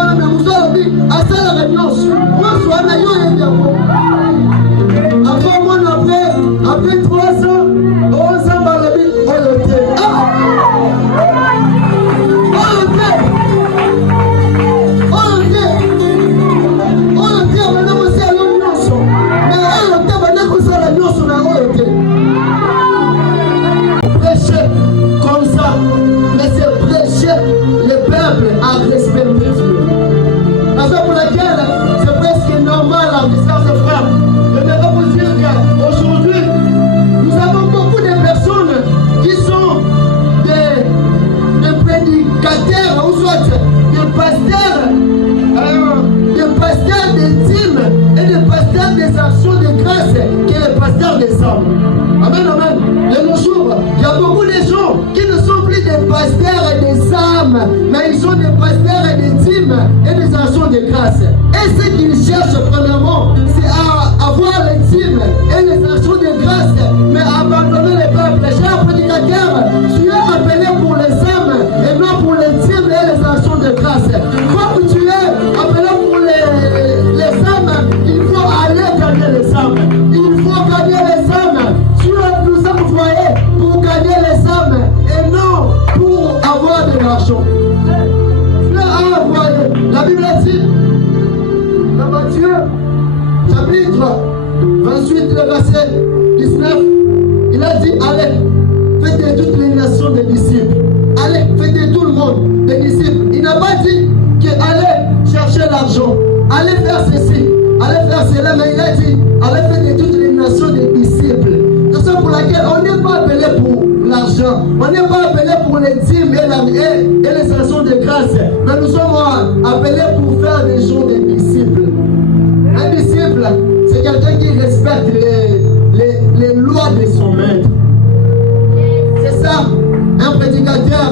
wana muzobi asala renonce nyonso wana yo yebi yango après mon après 3 ans 11 ans balobi oyo te bana kosala nyonso mais oyo te bana kosala nyonso na oyo te prêcher comme ça mais c'est prêcher le peuple à respecter Dieu. Raison pour laquelle c'est presque normal à mes sœurs et frères. Je vais vous dire qu'aujourd'hui, nous avons beaucoup de personnes qui sont des prédicateurs ou soit des pasteurs des dîmes et des pasteurs des actions de grâce qui est les pasteurs des hommes. Amen, amen. De nos jours, il y a beaucoup de gens qui ne sont plus des pasteurs et des âmes, mais ils sont des pasteurs et des dîmes et des actions de grâce. Et ce qu'ils cherchent premièrement, c'est à avoir les dîmes et les actions de grâce, mais à abandonner les peuples. Cher prédicateur, tu es appelé pour les âmes et non pour les dîmes et les actions de grâce. Comme tu es appelé pour les âmes, il faut aller gagner les âmes. Il faut gagner les âmes. Dieu nous a envoyés pour gagner les âmes et non pour avoir de l'argent. Dieu a envoyé. La Bible dit dans Matthieu chapitre 28, le verset 19, il a dit allez, faites de toutes les nations des disciples. Allez, faites de tout le monde des disciples. Il n'a pas dit que allez chercher l'argent, allez faire ceci, allez faire cela, mais il a dit allez faire de toutes les nations des disciples. C'est pour laquelle on n'est pas appelé pour l'argent, on n'est pas appelé pour les dîmes et les actions de grâce, mais nous sommes appelés pour faire des gens des disciples. Un disciple, c'est quelqu'un qui respecte les lois de son maître. C'est ça, un prédicateur,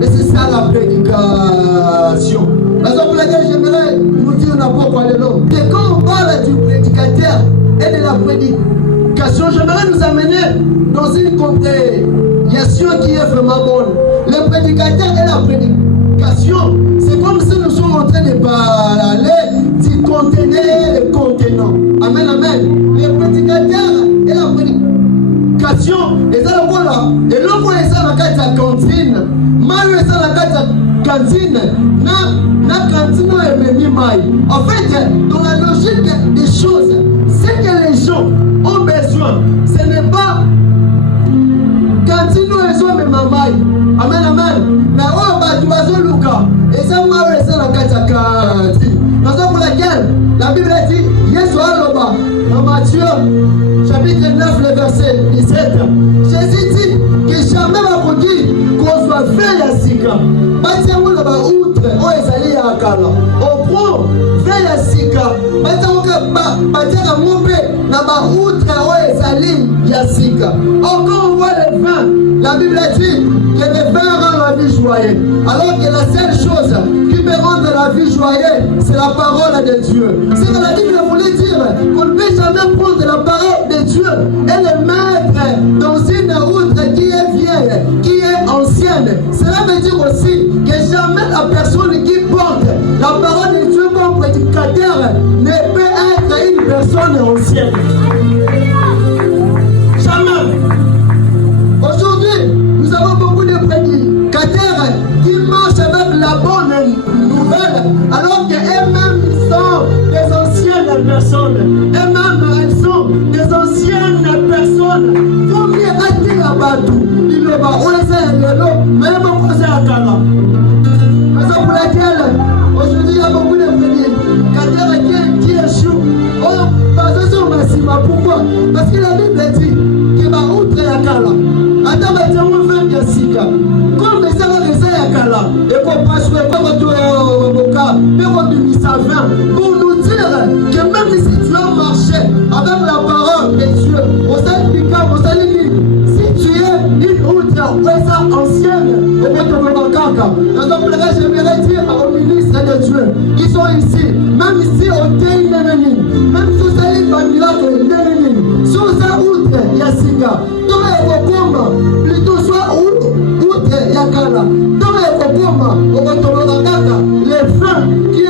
et c'est ça la prédication. La raison pour laquelle j'aimerais nous dire n'importe quoi de l'homme. Et quand on parle du prédicateur et de la prédication, j'aimerais nous amener dans une congrégation qui est vraiment bonne. Le prédicateur et la prédication, c'est comme si nous sommes en train de parler du conteneur et le contenant. Amen, amen. Le prédicateur et la prédication, et ça le voilà. Et l'homme est ça dans la cantine. Mario est ça dans la cantine. Na cantine est venu maï. En fait, dans la logique des choses, ce que les gens ont besoin, ce n'est pas cantine et sont même maï. Amen, amen. Mais oh, bah, tu vas au Luca. Et ça, Mario est ça dans la cantine. Raison pour laquelle la Bible dit, Yesu aloba, dans Matthieu, chapitre 9, le verset 17. Jésus dit que jamais va vous dire qu'on soit fait la sika. Batiamo na ba outre, o ezali ya kala. Au point, fait la sika. Batiamo ka batiaka ngombe na ba outre, o ezali ya sika. Encore on voit le vin. La Bible dit que le vin rend la vie joyeuse. Alors que la seule chose qui peut rendre la vie joyeuse, c'est la parole de Dieu. C'est que la Bible voulait dire qu'on ne peut jamais prendre la parole de Dieu et le mettre dans une outre qui est vieille, qui est ancienne. Cela veut dire aussi que jamais la personne qui porte la parole de Dieu comme prédicateur ne peut être une personne ancienne. Jamais. Aujourd'hui, nous avons beaucoup de prédicateurs qui marchent avec la bonne nouvelle, alors qu'eux-mêmes sont des anciennes personnes. Eux-mêmes, elles sont des anciennes personnes. Il faut mieux attirer à Badou. Il ne va pas laisser le lot, même au procès à Kala. Raison pour laquelle, aujourd'hui, il y a beaucoup de prédicateurs qui échouent. Oh, parce que c'est Massima. Pourquoi? Parce que la Bible dit qu'il va outre à Kala. Attends, mais on va faire Sika. Comme ça va rester à Kala. Et qu'on passe pas retourner au Boka, mais qu'on lui sa vin. Pour nous dire que même si tu as marché avec la parole de Dieu, au salut, si tu es une outre ancienne, au bout de mon caca. J'aimerais dire aux ministres de Dieu qui sont ici, même ici au Téi Nénéni, même sous ces miracle Nénéni, sous ces outre Yassika, dans les Kokoma, plutôt soit outre Yakala, dans les Kokoma, au Botomogaka, les fins qui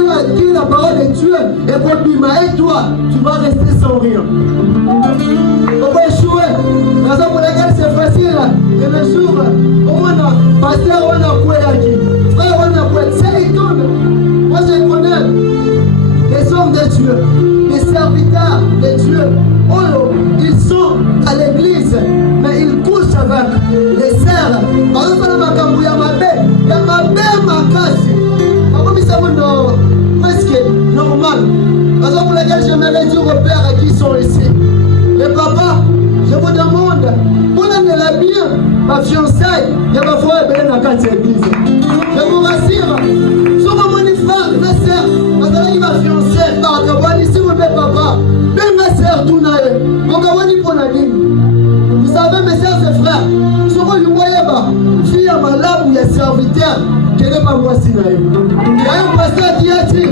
kati ya église. Je vous rassure, soki omoni frère na sœur bazalaki bafiancé bakabwani si mobe papa benga sœur tuna ye bokabwani mpo na nini? Vous savez mes sœurs et frères, soki olingi oyeba fille ya malamu ya serviteur kende pa mwasi na ye. Yayo pasteur diati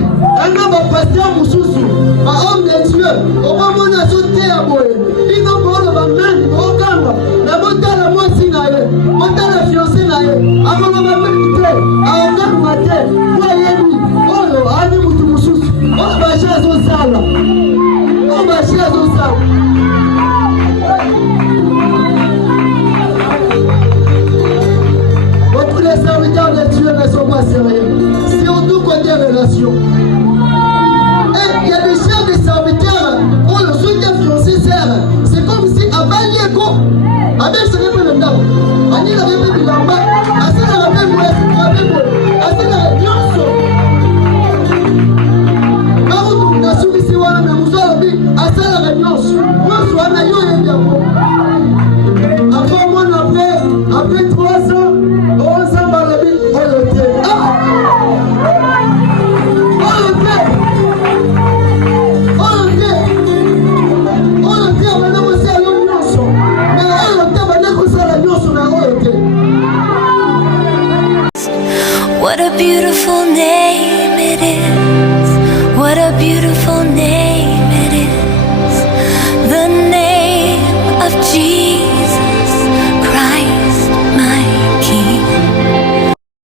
anga bapasteur mosusu bahomme de Dieu okomona azoteya boye bino boolo banani bookanga na botala mwasi na ye botala fiancé na ye amonga bameki te aonganuma te po ayebi oyo ani mutu mosusu oyo bashi azosala oyo bashi azosala. Beaucoup de serviteurs de Dieu ne sont pas sérieux, surtout côté relation. Et il y a des chefs de serviteurs, on le soutient fiancé serre. C'est comme si à Balieko, à même ce que le temps, à n'y l'avait pas de lamba, à ce qu'on avait moué, à ce qu'on avait nyonso. Maroutou, na soubisi wana, na mousolobi, à ce qu'on avait nyonso. Nyonso wana yo yédiako. Après 3 ans, 11 ans, balobi, olote. Ah! What a beautiful name it is. What a beautiful name.